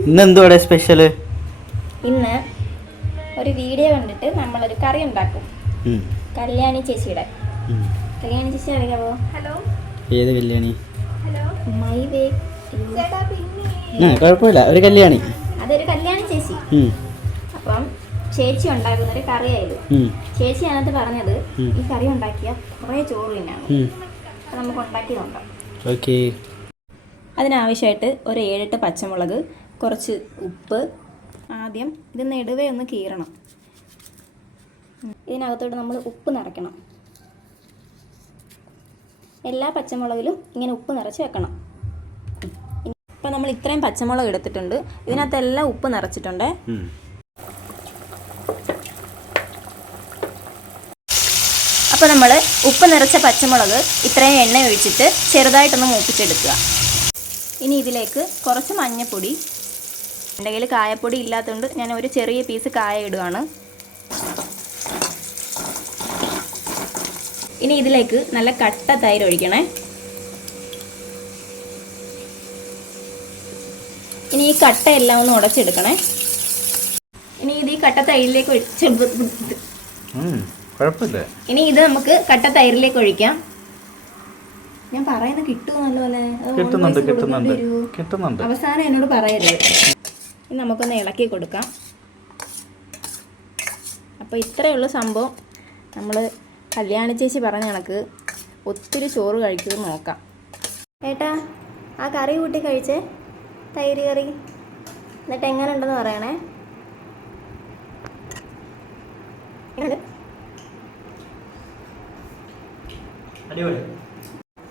ഇന്നെന്തുവാടെ special? ഇന്ന് ഒരു video കണ്ടിട്ട് നമ്മളൊരു കറി ഉണ്ടാക്കും. കല്യാണി ചേച്ചിയുടെ. കല്യാണി ചേച്ചി അറിയാവോ? ഹലോ. ഏത് കല്യാണി? ഹലോ. My way. കുഴപ്പമില്ല, ഒരു കല്യാണി. അതൊരു കല്യാണി ചേച്ചി. അപ്പം ചേച്ചി ഉണ്ടാക്കുന്ന ഒരു കറിയായത്. ചേച്ചി അതിനകത്ത് പറഞ്ഞത് ഈ കറി ഉണ്ടാക്കിയ കുറേ ചോറ് തിന്നാണ്. അപ്പം നമുക്ക് ഉണ്ടാക്കി നോക്കാം. ഓക്കെ. അതിനാവശ്യമായിട്ട് ഒരു 7-8 പച്ചമുളക്, കുറച്ച് ഉപ്പ്. ആദ്യം ഇത് നെടുവേ ഒന്ന് കീറണം. ഇതിനകത്തോട്ട് നമ്മൾ ഉപ്പ് നിറയ്ക്കണം. എല്ലാ പച്ചമുളകിലും ഇങ്ങനെ ഉപ്പ് നിറച്ച് വെക്കണം. ഇപ്പം നമ്മൾ ഇത്രയും പച്ചമുളക് എടുത്തിട്ടുണ്ട്. ഇതിനകത്തെല്ലാം ഉപ്പ് നിറച്ചിട്ടുണ്ട്. അപ്പോൾ നമ്മൾ ഉപ്പ് നിറച്ച പച്ചമുളക് ഇത്രയും എണ്ണ ഒഴിച്ചിട്ട് ചെറുതായിട്ടൊന്ന് മൂപ്പിച്ചെടുക്കുക. ഇനി ഇതിലേക്ക് കുറച്ച് മഞ്ഞൾപ്പൊടി. എൻ്റെ കയ്യിൽ കായപ്പൊടി ഇല്ലാത്തതുകൊണ്ട് ഞാൻ ഒരു ചെറിയ പീസ് കായ ഇടുകയാണ്. ഇനി ഇതിലേക്ക് നല്ല കട്ട തൈര് ഒഴിക്കണേ. ഇനി ഈ കട്ട എല്ലാം ഒന്ന് ഉടച്ചെടുക്കണേ. ഇനി ഇത് ഈ കട്ട തൈരിലേക്ക് ഇനി ഇത് നമുക്ക് കട്ട തൈരിലേക്ക് ഒഴിക്കാം. ഞാൻ പറയുന്നത് കിട്ടുമോ നല്ലപോലെ? അവസാനം എന്നോട് പറയരുത്. ഇനി നമുക്കൊന്ന് ഇളക്കി കൊടുക്കാം. അപ്പോൾ ഇത്രയുള്ള സംഭവം. നമ്മൾ കല്യാണി ചേച്ചി പറഞ്ഞ കണക്ക് ഒത്തിരി ചോറ് കഴിക്കുമെന്ന് നോക്കാം. ഏട്ടാ, ആ കറി കൂട്ടി കഴിച്ചേ, തൈര് കറി. എന്നിട്ട് എങ്ങനെ ഉണ്ടെന്ന് പറയണേ.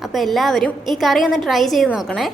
അപ്പോൾ എല്ലാവരും ഈ കറി ഒന്ന് ട്രൈ ചെയ്ത് നോക്കണേ.